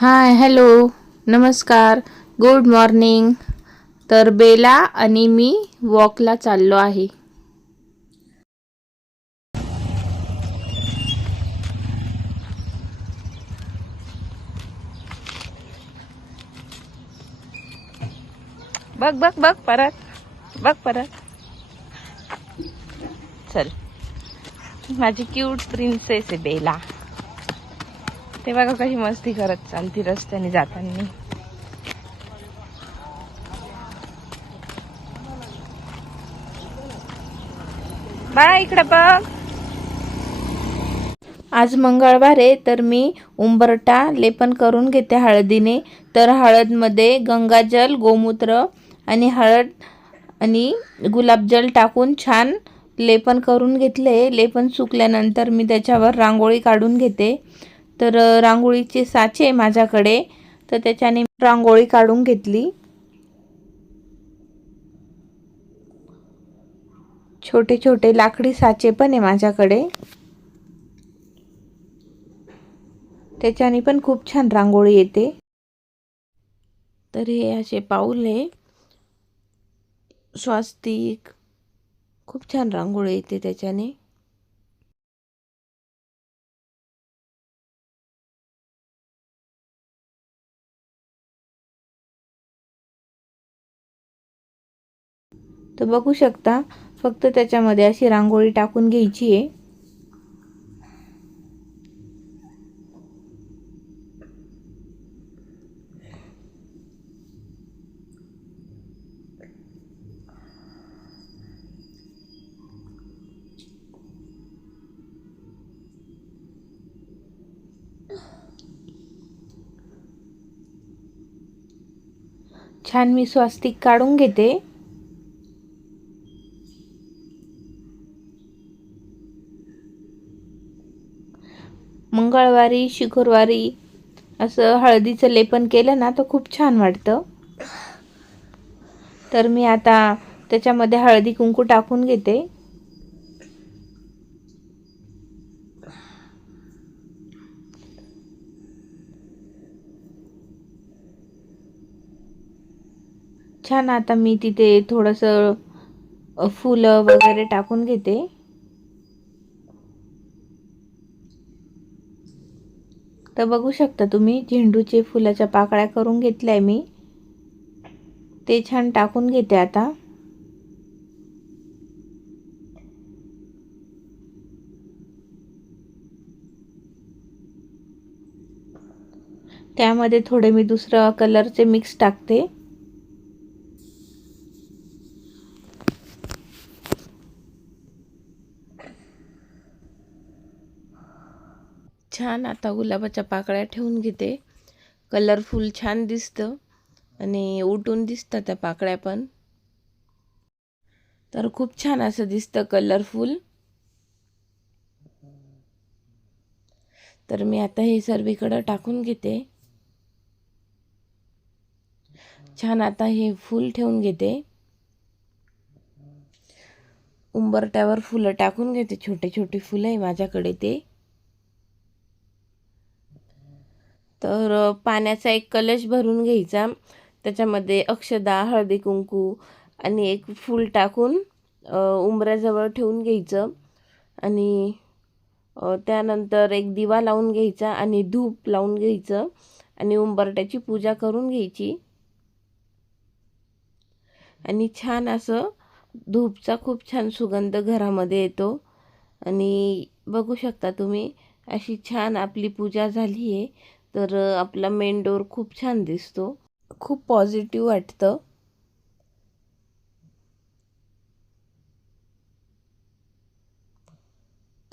हाय, hello, नमस्कार, good morning. तर बेला आणि मी वॉकला चाललो आहे. बघ बघ बघ परत चल. माझी क्यूट प्रिन्सेस आहे बेला. ते बघा कशी मस्ती करत चालती रस्त्याने जाताना. बाळा इकडे बघ. आज मंगळवार आहे, तर मी उंबरटा लेपन करून घेते हळदीने. तर हळदमध्ये गंगाजल, गोमूत्र आणि हळद आणि गुलाबजल टाकून छान लेपन करून घेतले. लेपन सुकल्यानंतर मी त्याच्यावर रांगोळी काढून घेते. तर रांगोळीचे साचे माझ्याकडे, तर त्याच्याने रांगोळी काढून घेतली. छोटे छोटे लाकडी साचे पण आहे माझ्याकडे, त्याच्याने पण खूप छान रांगोळी येते. तर हे असे पाऊल आहे, स्वास्तिक, खूप छान रांगोळी येते त्याच्याने. तर बघू शकता, फक्त त्याच्यामध्ये अशी रांगोळी टाकून घ्यायची आहे. छान मी स्वास्तिक काढून घेते. मंगळवारी, शुक्रवारी असं हळदीचं लेपन केलं ना तर खूप छान वाटतं. तर मी आता त्याच्यामध्ये हळदी कुंकू टाकून घेते. छान आता मी तिथे थोडंसं फुलं वगैरे टाकून घेते. तर बघू शकता तुम्ही, झेंडूचे फुलाच्या पाकळ्या करून घेतल्या मी. ते छान टाकून घेते आता. त्यामध्ये थोडे मी दुसरं कलरचे मिक्स टाकते. छान आता गुलाबाच्या पाकळ्या ठेवून घेते. कलरफुल छान दिसतं आणि उठून दिसतं त्या पाकळ्या पण. तर खूप छान असं दिसतं कलरफुल. तर मी आता हे सर्वीकडे टाकून घेते. छान आता हे फूल ठेवून घेते. उंबरट्यावर फुलं टाकून घेते. छोटे छोटे फुलं आहे माझ्याकडे ते. तर पाण्याचा एक कलश भरून घ्यायचा, त्याच्यामध्ये अक्षदा, हळदी कुंकू आणि एक फूल टाकून उंबऱ्याजवळ ठेवून घ्यायचं. आणि त्यानंतर एक दिवा लावून घ्यायचा आणि धूप लावून घ्यायचं आणि उंबरट्याची पूजा करून घ्यायची. आणि छान असं धूपचा खूप छान सुगंध घरामध्ये येतो. आणि बघू शकता तुम्ही, अशी छान आपली पूजा झाली आहे. तर आपला मेन डोर खूप छान दिसतो, खूप पॉझिटिव्ह वाटतं.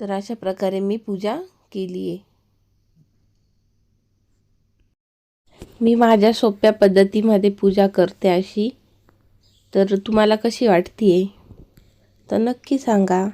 तर अशा प्रकारे मी पूजा केली आहे. मी माझ्या सोप्या पद्धतीमध्ये पूजा करते अशी. तर तुम्हाला कशी वाटतीये तर नक्की सांगा.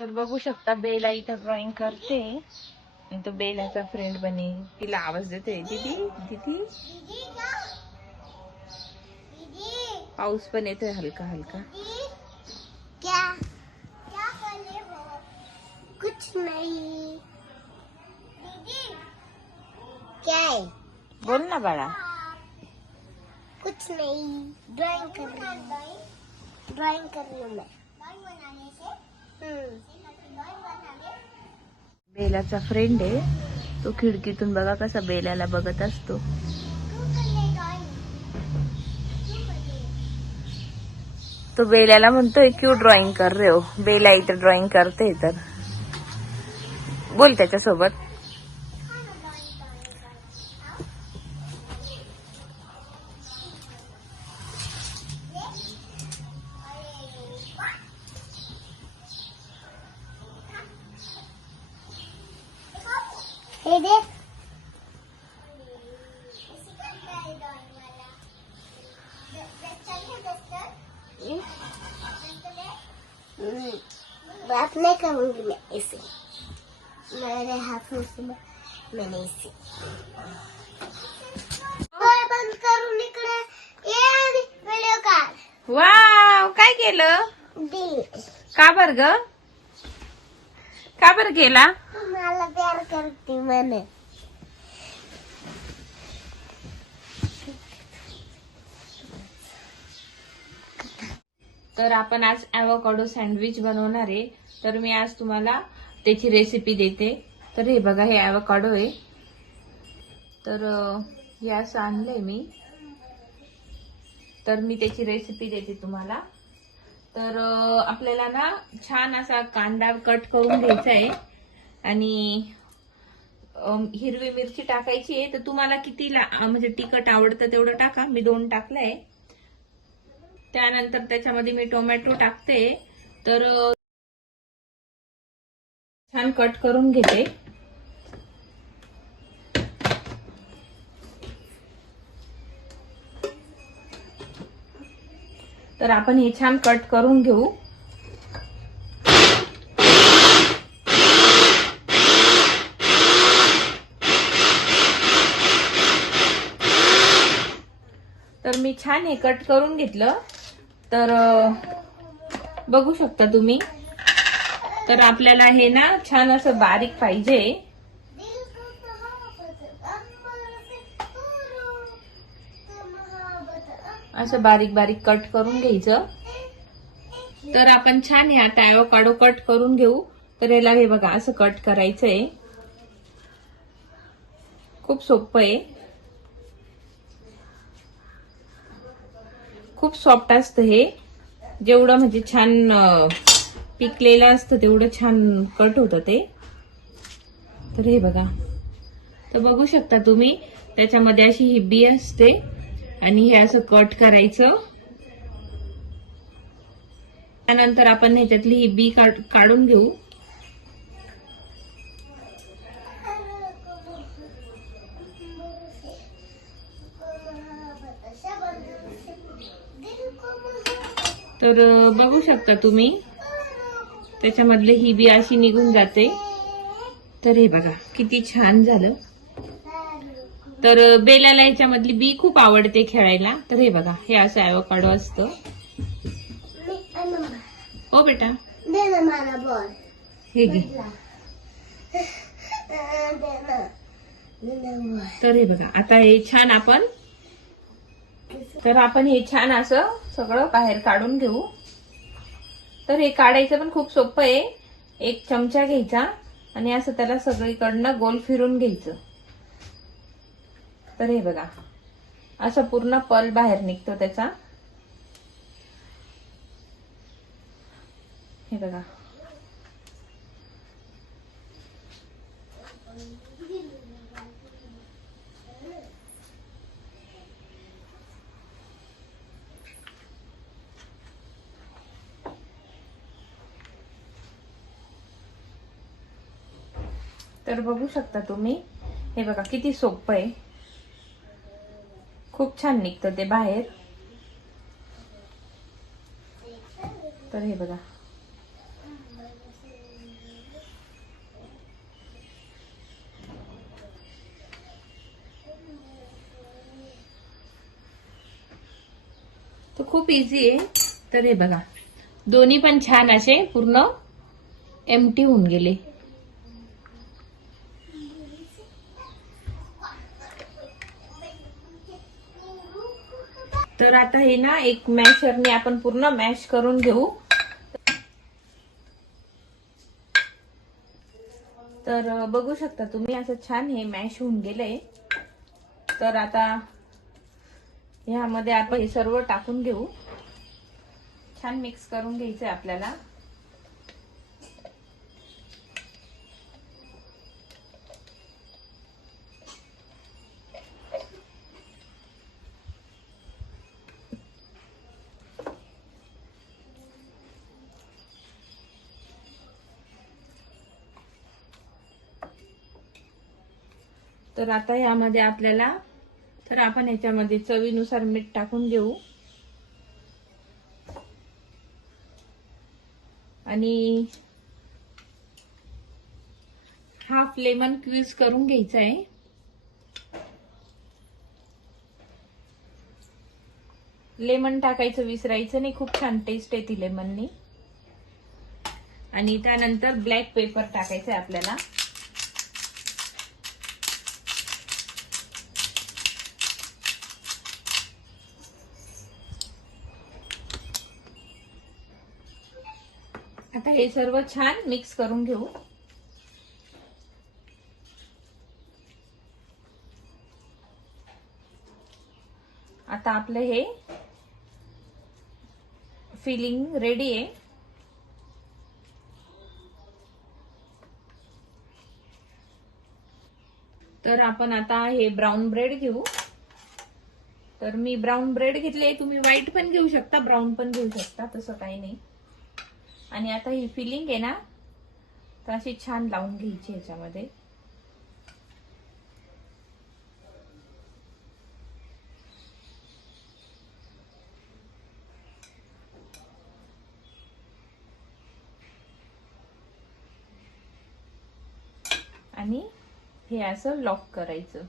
तर बघू शकता बेला इथं ड्रॉइंग करते आणि तो बेलाचा फ्रेंड बनेल. तिला आवाज देते दीदी दीदी. पाऊस पण येतोय हलका हलका. क्या क्या कर रहे हो? कुछ नहीं. दीदी क्या है? बोल ना बाळा. कुछ नहीं. ड्राइंग कर रही हूँ. ड्राइंग कर रही हूँ मैं. ड्राइंग बनाने से बेलाचा फ्रेंड आहे तो. खिडकीतून बघा कसा बेलाला बघत असतो. तो बेलाला म्हणतोय क्यों ड्रॉइंग कर रहे हो. बेला इथं ड्रॉइंग करते. तर बोल त्याच्यासोबत. हे देख. बात नहीं करूंगी मैं इसे. मेरे हाथ में से मैंने इसे बंद करून इकडे ये आणि व्हिडिओ काढ. वाव काय केलं. दिल का बर ग. का बर केला. मला प्यार करते म्हणे. तर आपण आज ॲव्होकाडो सँडविच बनवणार आहे. तर मी आज तुम्हाला त्याची रेसिपी देते. तर हे बघा हे ॲव्होकाडो आहे. तर हे असं आणलंय मी. तर मी त्याची रेसिपी देते तुम्हाला. तर आपल्याला ना छान असा कांदा कट करून घ्यायचा आहे आणि हिरवी मिरची टाकायची आहे. तर तुम्हाला किती म्हणजे तिखट आवडतं तेवढं टाका. मी 2 टाकलंय. त्यानंतर त्याच्यामध्ये मी टोमॅटो टाकते. तर छान कट करून घेते. तर आपण हे छान कट करून घेऊ. तर मी छान हे कट करून घेतलं. तर बघू शकता तुम्ही. तर आपल्याला हे ना छान असं बारीक पाहिजे. असं बारीक बारीक कट करून घ्यायचं. तर आपण छान हे आता ॲव्होकाडो कट करून घेऊ. तर याला हे बघा असं कट करायचंय. खूप सोपं आहे. खूप सॉफ्ट असतं हे. जेवढं म्हणजे छान पिकलेलं असतं तेवढं छान कट होतं ते. तर हे बघा. तर बघू शकता तुम्ही त्याच्यामध्ये अशी ही बी असते आणि हे असं कट करायचं. त्यानंतर आपण ह्याच्यातली ही बी काढून घेऊ. तर बघू शकता तुम्ही त्याच्यामधली ही बी अशी निघून जाते. तर हे बघा किती छान झालं. तर बेलाला याच्यामधली बी खूप आवडते खेळायला. तर हे बघा हे असं ॲव्होकाडो असतं. हो बेटा दे ना मला बॉल. हे घे. तर हे बघा आता हे छान आपण. तर आपण हे छान असं सगळं बाहेर काढून घेऊ. तर हे काढायचं पण खूप सोपं आहे. एक चमचा घ्यायचा आणि असं त्याला सगळीकडनं गोल फिरून घ्यायचं. तर हे बघा असं पूर्ण पल बाहेर निघतो त्याचा. हे बघा. तर बघू शकता तुम्ही. हे बघा किती सोपं आहे. खूप छान निघतं ते बाहेर. तर हे बघा खूप इझी आहे. तर हे बघा, दोन्ही पण छान असे पूर्ण एम्प्टी होऊन गेले. तर आता हे ना एक मॅशरने आपण पूर्ण मॅश करून घेऊ. तर बघू शकता तुम्ही, असं छान हे मॅश होऊन गेलंय. तर आता ह्यामध्ये आपण हे सर्व टाकून घेऊ. छान मिक्स करून घ्यायचंय आपल्याला. तर आता यामध्ये आपल्याला, तर आपण ह्याच्यामध्ये चवीनुसार मीठ टाकून घेऊ आणि हाफ लेमन क्वीज करून घ्यायचा आहे. लेमन टाकायचं विसरायचं नाही, खूप छान टेस्ट येते लेमननी. आणि त्यानंतर ब्लॅक पेपर टाकायचं आहे आपल्याला. आता हे सर्व छान मिक्स करून घेऊ. आता आपलं हे फिलिंग रेडी आहे. तर आपण आता हे ब्राऊन ब्रेड घेऊ. तर मी ब्राऊन ब्रेड घेतले, तुम्ही व्हाईट पण घेऊ शकता, ब्राऊन पण घेऊ शकता, तसं काही नाही. आणि आता ही फिलिंग आहे ना, तर अशी छान लावून घ्यायची ह्याच्यामध्ये. आणि हे असं लॉक करायचं.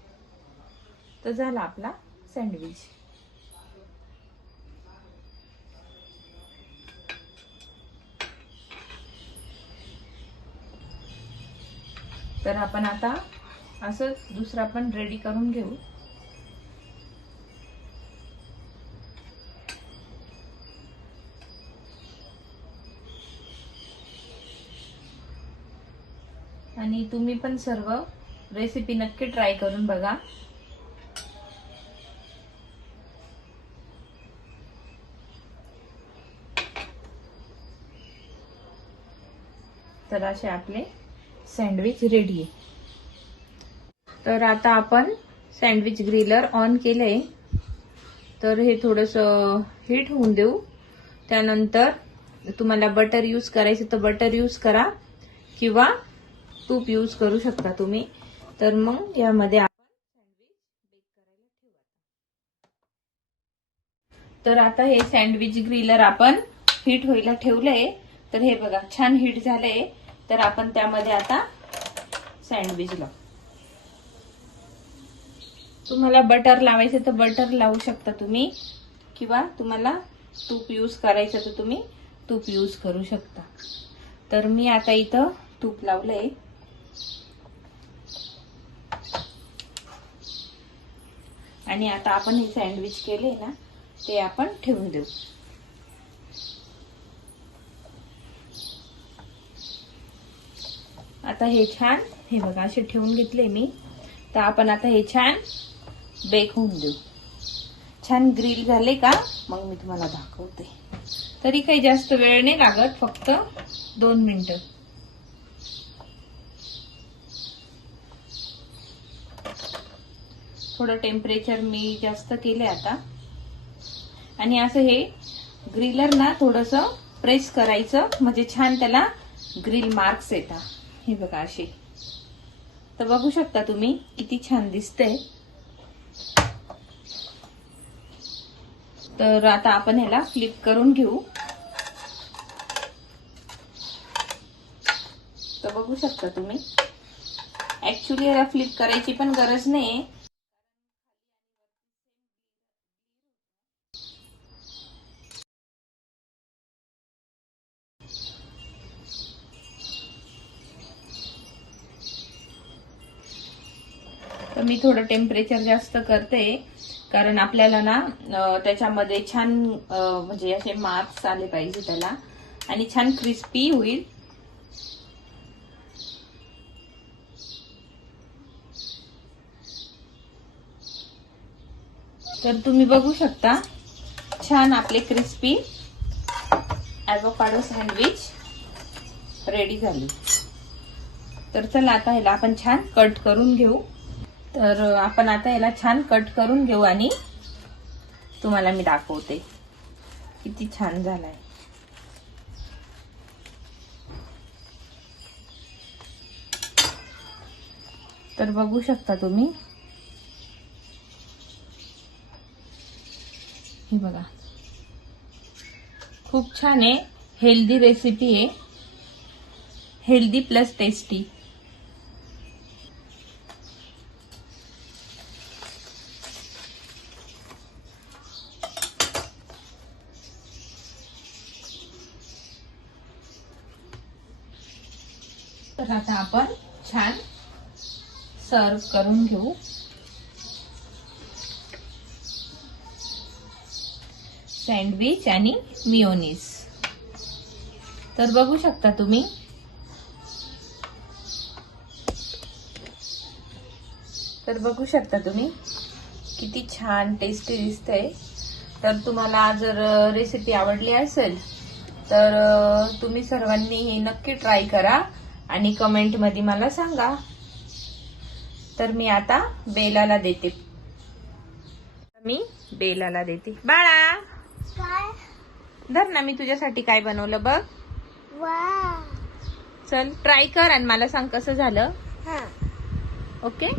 तर झाला आपला सँडविच. तर आपण आता असं दुसरा पण रेडी करून घेऊ. आणि तुम्ही पण सर्व रेसिपी नक्की ट्राय करून बघा. तर असे आपले सँडविच रेडी आहे. तर आता आपण सँडविच ग्रिलर ऑन केलंय. तर हे थोडंसं हीट होऊन देऊ. त्यानंतर तुम्हाला बटर यूज करायचं तर बटर यूज करा किंवा तूप यूज करू शकता तुम्ही. तर मग यामध्ये आपण सँडविच बेक करायला ठेवू. तर आता हे सँडविच ग्रिलर आपण हीट व्हायला ठेवलंय. तर हे बघा छान हीट झालंय. तर आपण त्यामध्ये आता सँडविच लावू. तुम्हाला बटर लावायचं तर बटर लावू शकता तुम्ही, किंवा तुम्हाला तूप यूज करायचं तर तुम्ही तूप यूज करू शकता. तर मी आता इथं तूप लावलंय. आणि आता आपण हे सँडविच केले ना, ते आपण ठेवून देऊ. आता हे छान, हे बघा असे ठेवून घेतले मी. तर आपण आता हे छान बेक होऊन देऊ. छान ग्रिल झाले का मग मी तुम्हाला दाखवते. तरी काही जास्त वेळ नाही लागत, फक्त 2 मिनिटं. थोडं टेम्परेचर मी जास्त केले आता. आणि असं हे ग्रिलर ना थोडंसं प्रेस करायचं, म्हणजे छान त्याला ग्रिल मार्क्स येतात. हे बघा असे. तर बघू शकता तुम्ही किती छान दिसतंय. तर आता आपण ह्याला फ्लिप करून घेऊ. तर बघू शकता तुम्ही, ऍक्च्युली याला फ्लिप करायची पण गरज नाही. मी थोडं टेम्परेचर जास्त करते, कारण आपल्याला ना त्याच्यामध्ये छान म्हणजे असे मार्क्स आले पाहिजे त्याला, आणि छान क्रिस्पी होईल. तर तुम्ही बघू शकता छान आपले क्रिस्पी ॲव्होकाडो सँडविच रेडी झाली. तर चला आता ह्याला आपण छान कट करून घेऊ. तर आपण आता ह्याला छान कट करून घेऊ आणि तुम्हाला मी दाखवते किती छान झालाय. तर बघू शकता तुम्ही, हे बघा खूप छान आहे. हेल्दी रेसिपी आहे, हेल्दी प्लस टेस्टी. तर आता आपण छान सर्व करून घेऊ. सँडविच आणि मिओनीज. तर बघू शकता तुम्ही, किती छान टेस्टी दिसतंय. तर तुम्हाला जर रेसिपी आवडली असेल तर तुम्ही सर्वांनी हे नक्की ट्राय करा आणि कमेंट मध्ये मला सांगा. तर मी आता बेलाला देते. बाळा काय? धर ना, मी तुझ्यासाठी काय बनवलं बघ. वा. चल ट्राय कर आणि मला सांग कसं झालं. हा. ओके.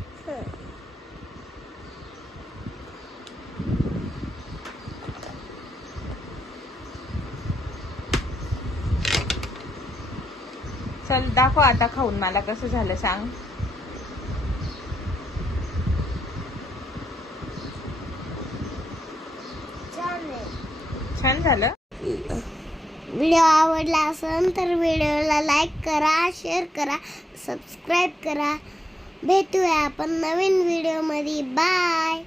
चल दाखव आता खाऊन मला कसं झालं सांग. छान झालं. व्हिडिओ आवडला असेल तर व्हिडिओला लाईक करा, शेअर करा, सबस्क्राईब करा. भेटूया आपण नवीन व्हिडिओ मध्ये. बाय.